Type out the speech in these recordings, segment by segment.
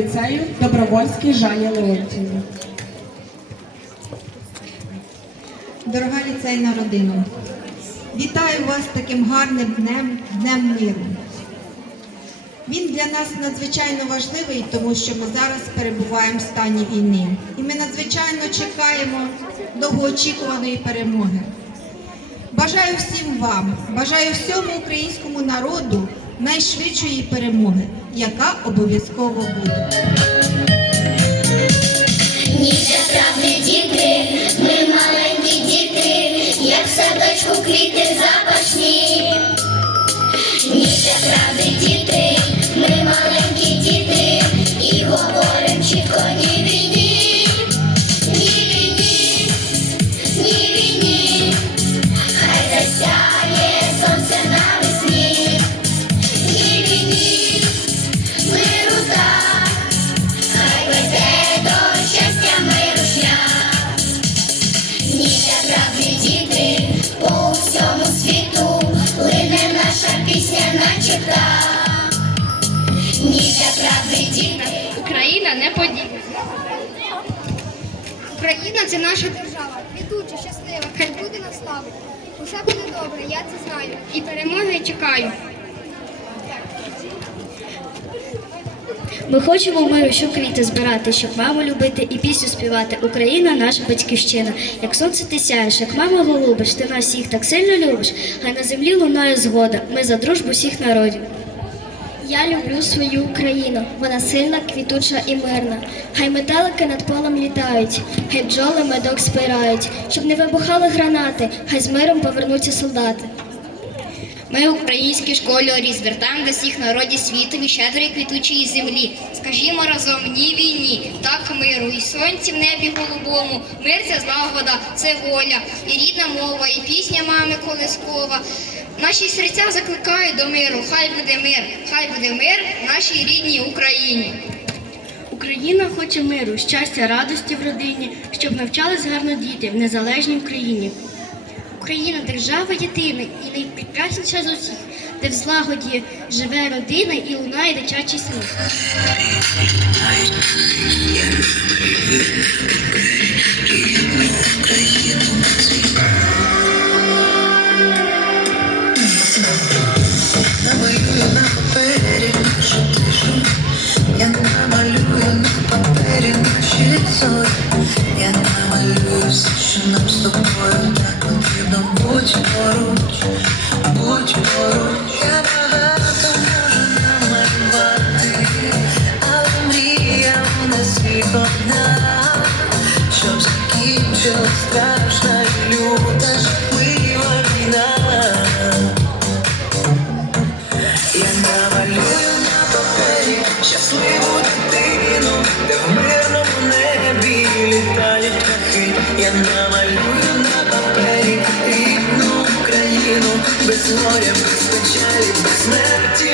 ліцею Добровольській Жанні Леонтівні. Дорога ліцейна родина, вітаю вас таким гарним днем, днем миру. Він для нас надзвичайно важливий, тому що ми зараз перебуваємо в стані війни. І ми надзвичайно чекаємо довгоочікуваної перемоги. Бажаю всім вам, бажаю всьому українському народу найшвидшої перемоги, яка обов'язково буде. Ніжа правди діти, ми маленькі діти, як в садочку квіти запашні. Ніжа правди діти, Україна не подібна. Україна це наша держава, квітуча, щаслива, хай буде на славу. Усе буде добре, я це знаю. І перемоги чекаю. Ми хочемо миру, щоб квіти збирати, щоб маму любити і пісню співати. Україна наша батьківщина. Як сонце ти сяєш, як мама голубиш, ти нас всіх так сильно любиш. Хай на землі лунає згода. Ми за дружбу всіх народів. Я люблю свою Україну. Вона сильна, квітуча і мирна. Хай метелики над полем літають, хай бджоли медок спирають, щоб не вибухали гранати, хай з миром повернуться солдати. Ми, українські школярі, звертаємо до всіх народів світу від щедрої квітучої землі. Скажімо разом ні війні, так миру, і сонці в небі голубому. Мир це злагода, це воля, і рідна мова, і пісня мами колискова. Наші серця закликають до миру. Хай буде мир, хай буде мир в нашій рідній Україні. Україна хоче миру, щастя, радості в родині, щоб навчались гарно діти в незалежній Україні. Україна держава єдина і найпрекрасніша з усіх, де в злагоді живе родина і лунає дитячий сміх. Я не все, що нам з тобою так потрібно. Будь поруч, будь поруч, я багато можу намалювати, але мрія не світ одна, щоб закінчилась страшна намалюю на папері рідну Україну, без моря, без печалі, без смерті,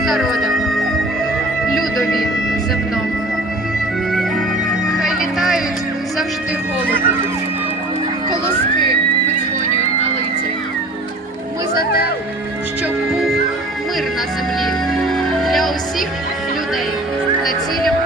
всім народам, людові земному. Хай літають завжди голуби, колоски видзвонюють на лиці. Ми за те, щоб був мир на землі для усіх людей на цілім.